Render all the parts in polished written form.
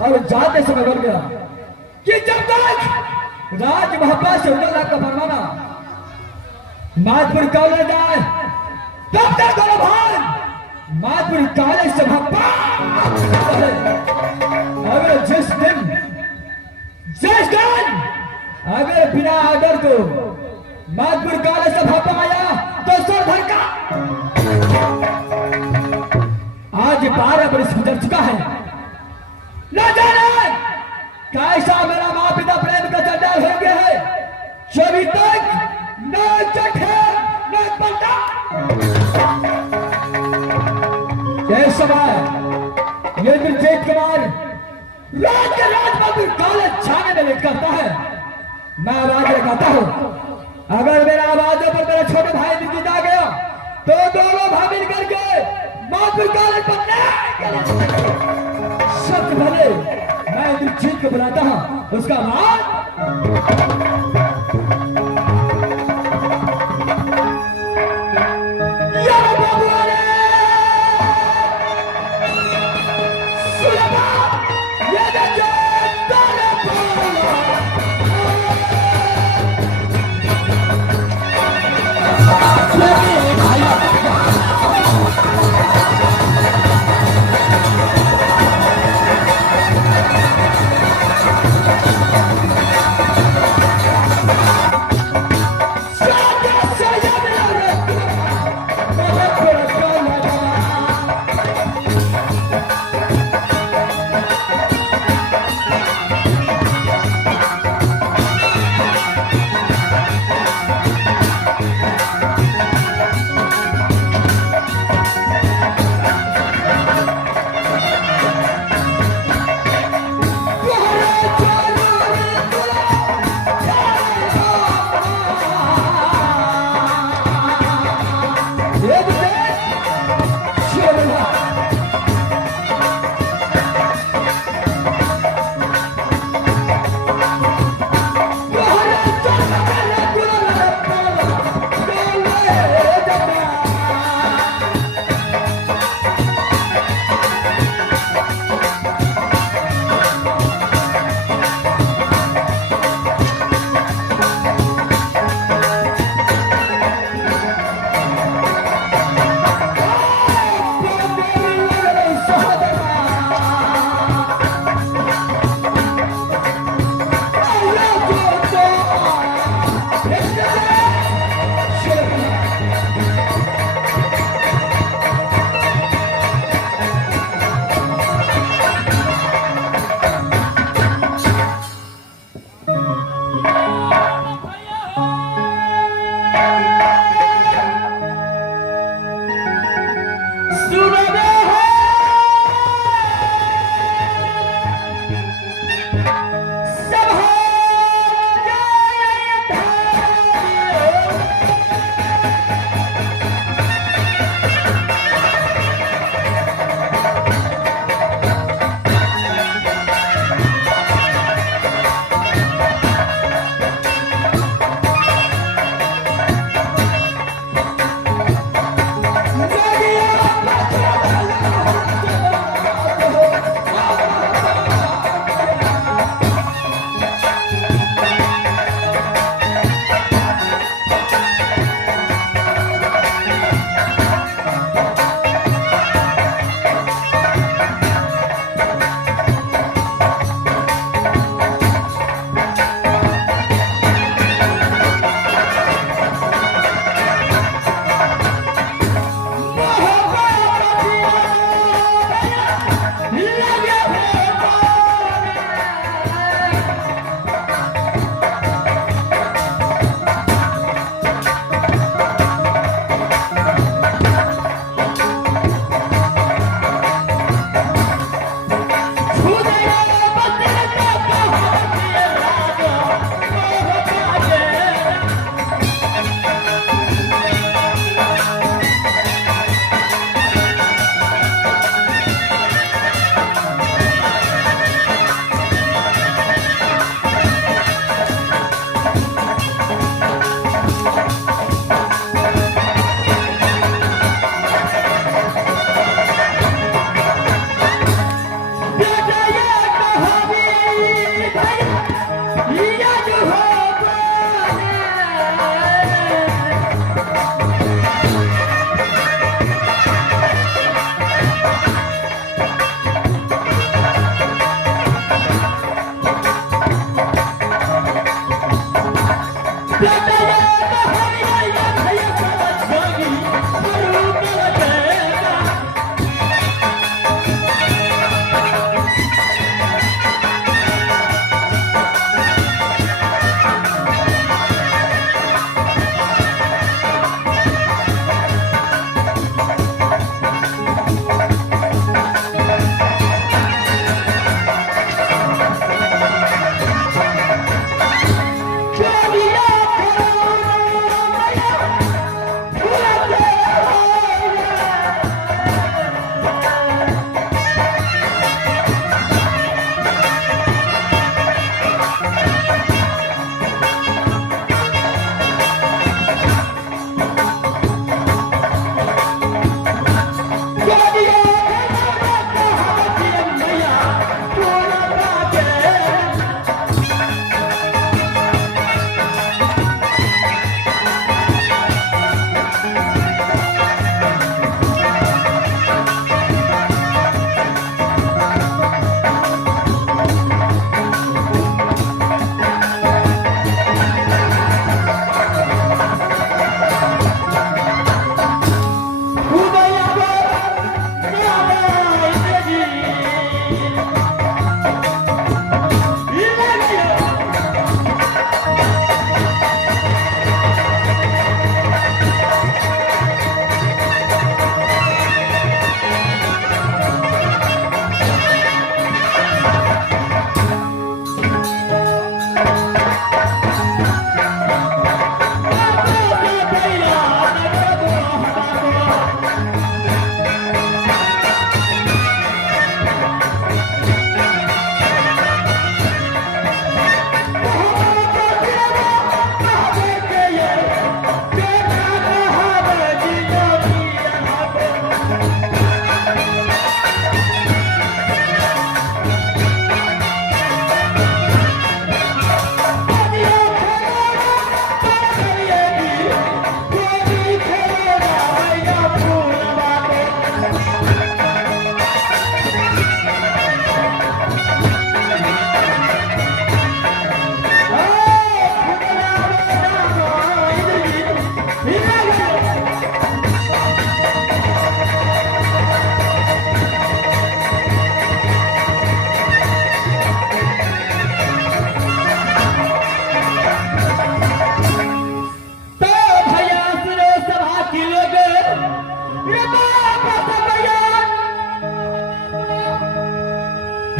और जाते समय बोल गया कि जब तक राज महापा से का फरमाना माधपुर कॉलेज आए तब तक दोनों भाई माधपुर कॉलेज से महापा अगर जिस दिन अगर बिना आदर को माधपुर कॉलेज से भापा आया तो सर भर का आज 12 वर्ष गुजर चुका है। न जाने कैसा मेरा माँ पिता प्रेम का चंडाल हो गया है जो अभी तक न चखे न पलटा। इस समय ये दिलजीत कुमार राज के राजमाधुर कॉलेज छाने में लेट करता है। मैं आवाज लगाता हूँ, अगर मेरा आवाजों पर मेरा छोटे भाई दिलजीत आ गया तो दोनों भाई मिल करके माधुर कॉलेज पर सबसे पहले मैं दिलजीत को बुलाता हूँ, उसका नाम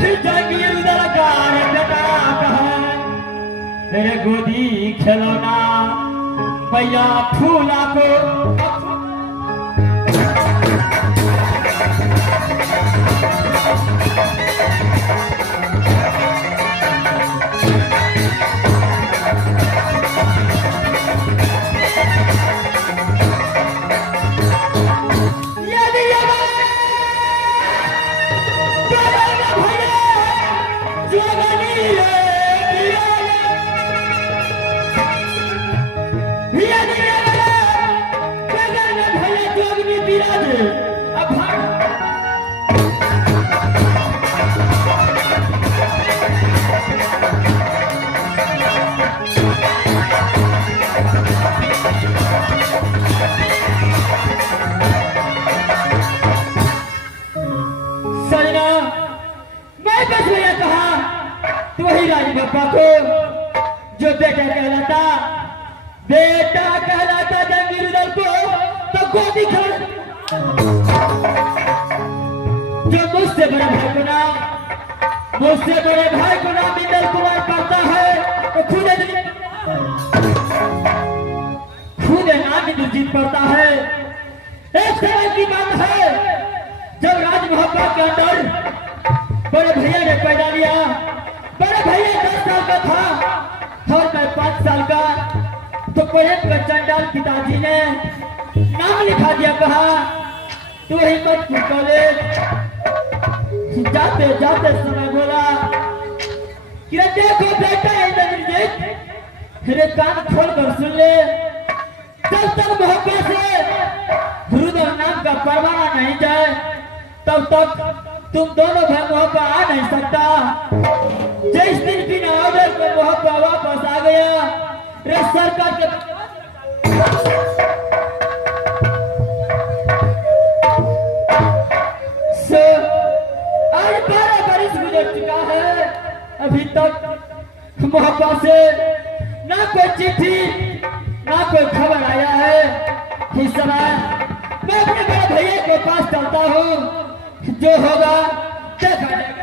जागीर दरकार बेटा कहा तेरे गोदी खिलौना भैया फूला को बापा को जो बेटा कहलाता जंगीर दल को तो गोदी खड़ जो मुझसे बड़े भाई को नाम इंदल कुमार पढ़ता है तो खुद नाम इंद्रजीत पढ़ता है। एक समय की बात है जब राज मोहब्बा के अंदर बड़े भैया ने पैदा लिया। बड़े भैया 10 साल का था और मैं 5 साल का। तो प्रेम का चंडाल पिताजी ने नाम लिखा दिया, कहा तू हिम्मतपुर कॉलेज। जाते जाते समय बोला कि देखो बेटा इंद्रजीत, तेरे कान खोल कर सुन ले, जब तक मोहब्बत से गुरुदेव नाम का परवाना नहीं जाए तब तक तुम दोनों भाई मोहब्बत आ नहीं सकता। जिस दिन बिना ऑर्डर पे मोहब्बत वापस आ गया, रे सरकार के आज 12 बरस गुजर चुका है, अभी तक मोहब्बत से ना कोई चिट्ठी ना कोई खबर आया है। इस समय मैं अपने बड़े भैया के पास चलता हूँ, जो होगा देखा जाएगा।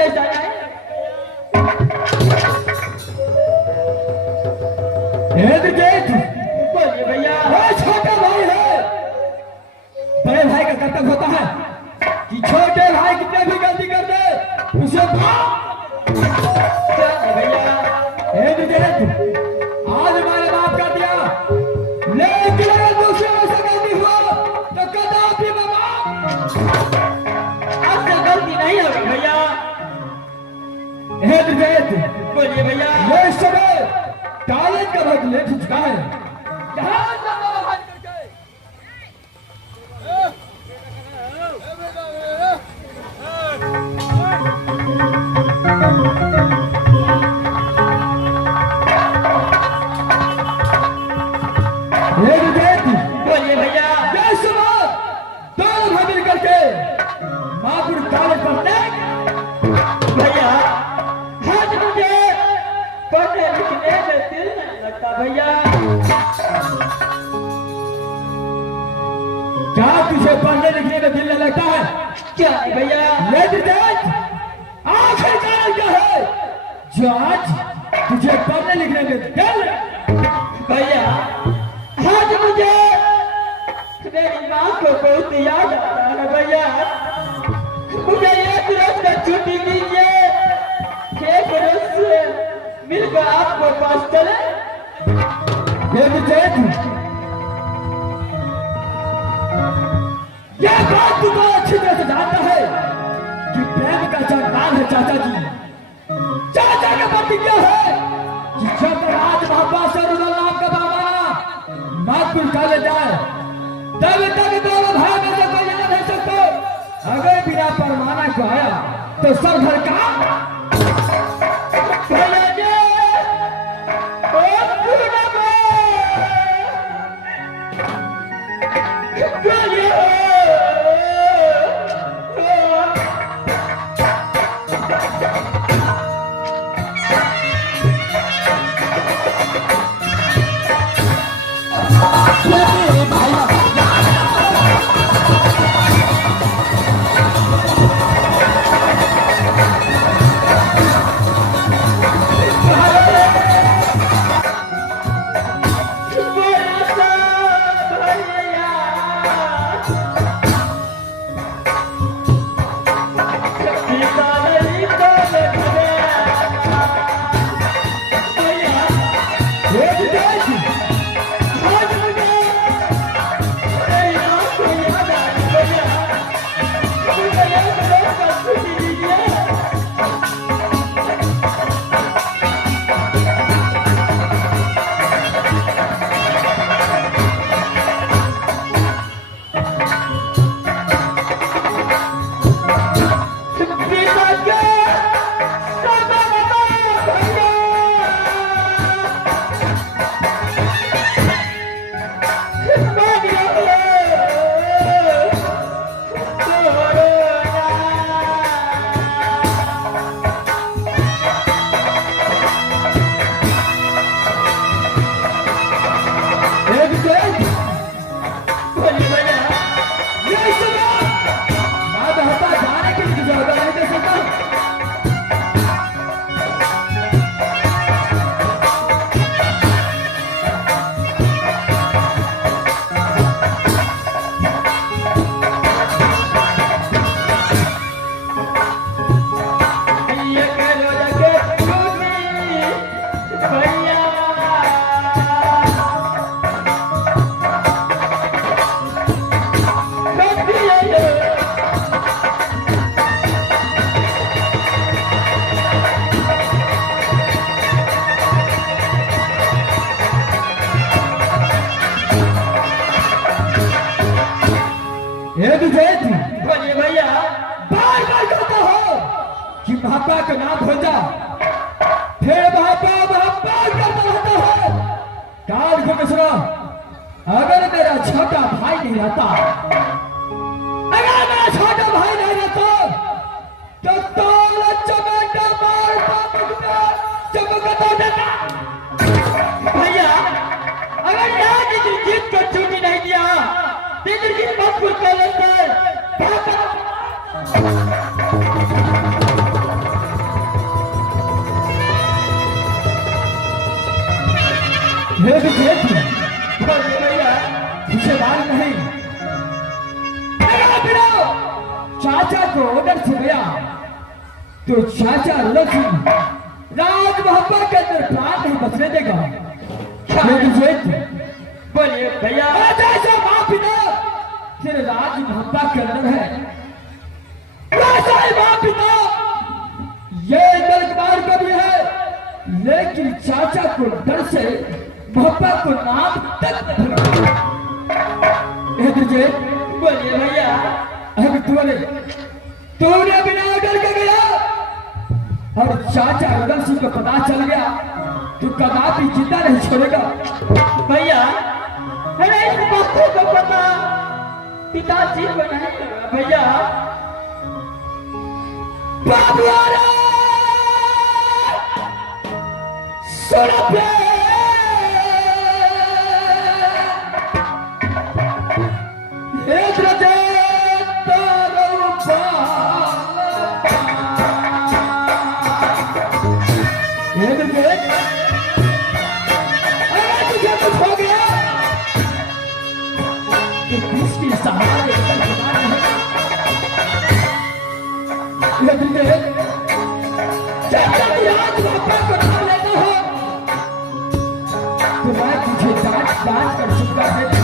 ऐसा नहीं। बोलिए भैया। छोटा भाई है, बड़े भाई का कर्तव्य होता है कि छोटे भाई कितने भी गलती कर दे उसे भैया आज हमारे बाप कर दिया, लेकिन अगर दूसरे से गलती हो तो कदापि आज से गलती नहीं होगी भैया। बोलिए भैया। ये समय टैलेंट का वक्त ले चुका है। बोलिए भैया। ये सुनो, दोनों भाई मिल करके महापुर कॉलेज पढ़ते भैया आज मुझे पढ़ने लिखने में दिल नहीं लगता भैया। क्या तुझे पढ़ने लिखने में दिल नहीं लगता है? क्या है भैया? आखिर कारण क्या है जो आज तुझे पढ़ने लिखने में दिल? भैया आज मुझे मेरी माँ को बहुत याद आता है भैया। मुझे एक रोज का छुट्टी दीजिए, एक रोज से मिलकर आपको पास चले। यह बात तू तो अच्छी तरह से जानता है कि प्रेम का जो नाम है चाचा जी, चाचा का प्रतिज्ञा है कि जब तक आज मोहब्बत से रुदल नाम का बाबा नागपुर कॉलेज जाए तब तक दोनों भाई में से कोई याद नहीं सकते। अगर बिना परमाना को आया तो सब घर का भैया जी ओ पूरा बोलिए। बोलिए भैया। बार बार कहता हो कि महापा का नाम भूल जा, फिर महापा करता रहता है। कान को सुनो, अगर मेरा छोटा भाई नहीं रहता, अगर मेरा छोटा भाई नहीं रहता तो तोला चमेटा मारता चमकता देता। भैया अगर यहाँ की जीत को छूटी नहीं दिया दिल्ली की मजबूत कॉलेज पर लेकिन जेठ बोलिए भैया। तुझे मालूम नहीं मेरा बिना चाचा को ऑर्डर से गया तो चाचा लक्ष्मी राज मोहब्बत के अंदर प्राण नहीं बचने देगा। लेकिन जेठ बोलिए भैया। जैसा माँ पिता तेरे राज मोहब्बत के अंदर है वैसा ही माँ पिता ये दलकबार का भी है, लेकिन चाचा को डर से मोहब्बत को नाम तक जेठ बोलिए भैया। अब तूने बिना ऑर्डर के गया और चाचा उधर सिंह को पता चल गया तू कदापि जिंदा नहीं छोड़ेगा। भैया अरे इस बातों को पता पिताजी को नहीं लगा भैया। बाबुआरा सुन पे कर